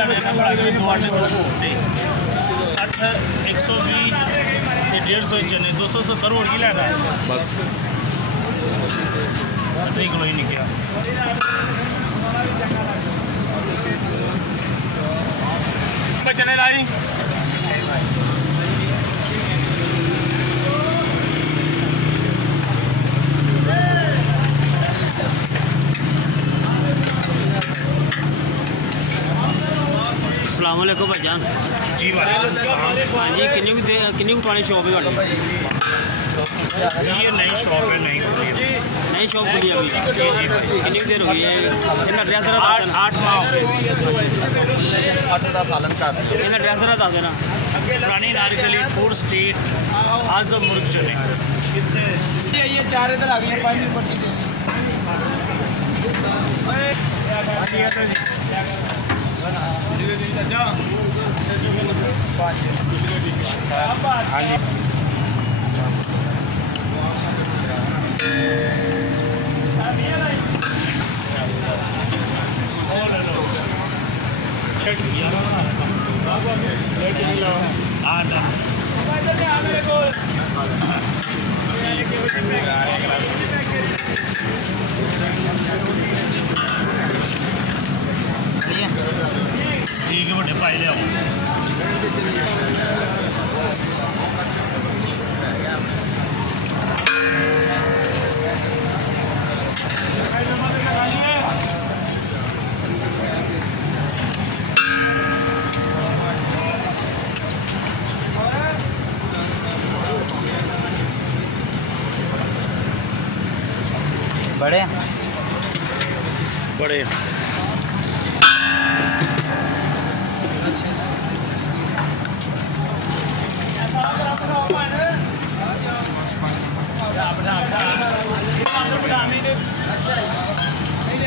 120 150 चने 270 होगी लेना बस सही किलो ही नहीं किया चने लाई अस्सलामुअलैकुम भाईजान जी हाँ जी किन्नी पुरानी शॉप है जी ये नई शॉप है नई शॉप खुली अभी जी जी किन्नी देर हुई है एड्रैस 8 माह हो गए 8 सालन का एड्रैस बता देना पुरानी नारिकली फूड स्ट्रीट आजम मुर्ग चने ये 4 इधर आ गई 5 पर्ची दे हाँ जी ठीक है बड़े पाई लिया बड़े बड़े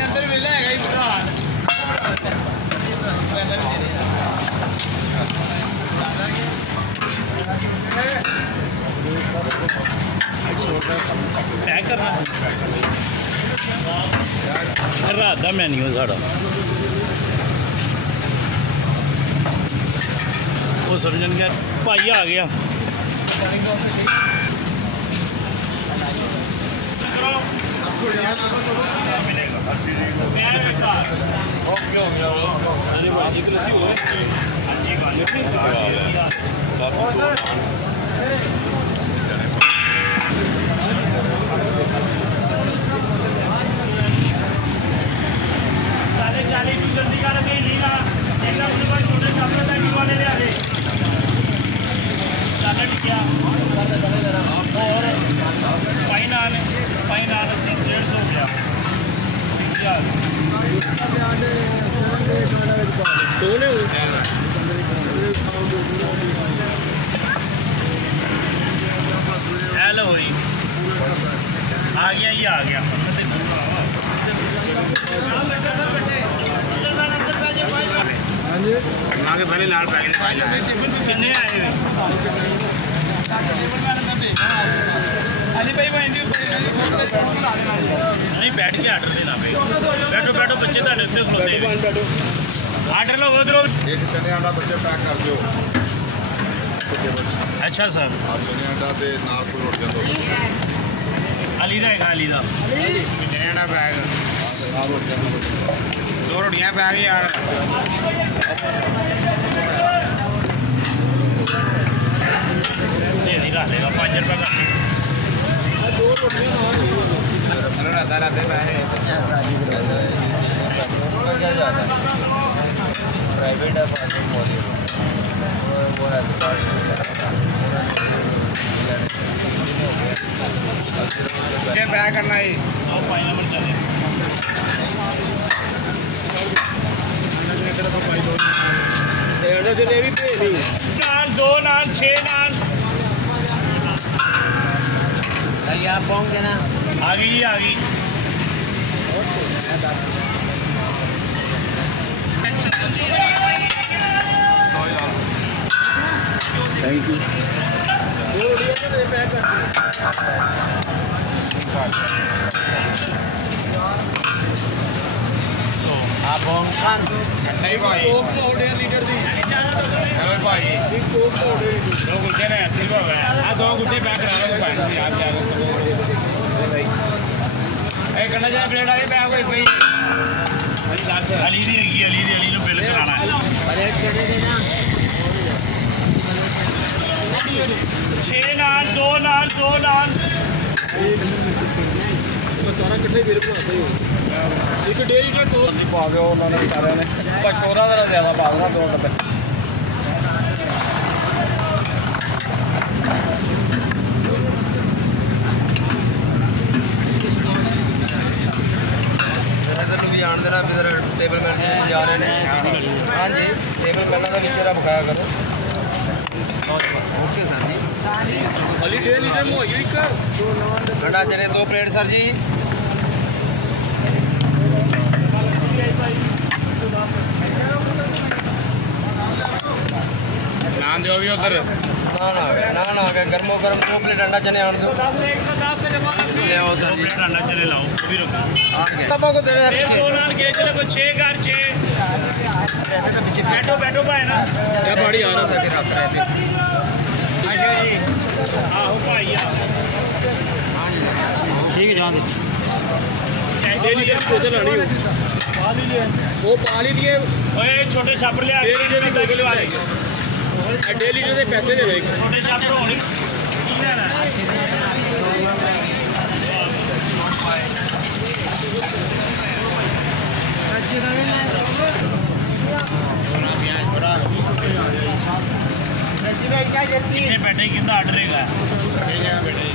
अंदर मिलना है पैक करना रात का मैन्यू साड़ा वो समझन गया भाई आ गया जल्दी कर छोटे चावल वाले ले आए क्या और फाइन 150 हो गया हेलो आ गया ये आ गया आगे पहले लाल पैकेट कितने आए नहीं बैठ के आर्डर देना पे बैठो बैठो बच्चे ਤੁਹਾਡੇ ਉੱਤੇ ਖਲੋਤੇ आर्डर लो उधर एक चने आटा बच्चे पैक कर दियो अच्छा सर आप चने आटा दे नाल को रोटियां दो अली दा चने आटा बैग नाल रोटियां दो 2 रोटियां बैग यार ये नहीं रख लेगा 5 रुपये का 2 रोटियां प्राइवेट है वो है क्या बैग करना है 5 नंबर चले जलेबी भेजी नान 2 नान 6 नान आप पहुँच गए ना आ गई थैंक यू सो आप अच्छा ही भाई कोक तो 1.5 लीटर दी चलो भाई एक कोक तो 1.5 लीटर दो गुच्छे ने 80 रुपए हां दो गुच्छे पैक करा लो भाई जी आप जा रहे हो भाई ए करना जा प्लेट वाली पैक कोई कोई अली दी लगी अली नु बिल कराना है अरे चढ़े दे ना 6 नान 2 नान बस सारा इकट्ठे बिल बनाता ही हो एक 1.5 लीटर कोक नहीं पा दो उन्होंने सारे ने पर शोरा जरा ज्यादा पा देना दो डब्बे जान देना इधर टेबल मैट जा रहे हैं हाँ जी टेबल मैट का विचारा बखाया करो ओके सर जी खाली 1.5 लीटर में होई एक ठंडा चने 2 प्लेट सर जी नान दो भी उधर ना गर्मो गर्म 2 प्लेट अंडा चने आन दो 110 से जमा ले आओ सर जी प्लेट अंडा चले लाओ वो भी रखो तब को दे रहे 2 नान के चले को 6 कर 6 रहते तो पीछे बैठो भाई ना ये बड़ी आ रहा रख रहे थे अच्छा जी आहो भाई ठीक है जान दे 1.5 लीटर बोतल आनी हो वो पानी दिए ओए छोटे छापर ले 1.5 लीटर की बोतल आ जाएगी 1.5 लीटर के पैसे दे देगा छोटे छापर होनी कितने बैठे कितना ऑर्डर है बेटे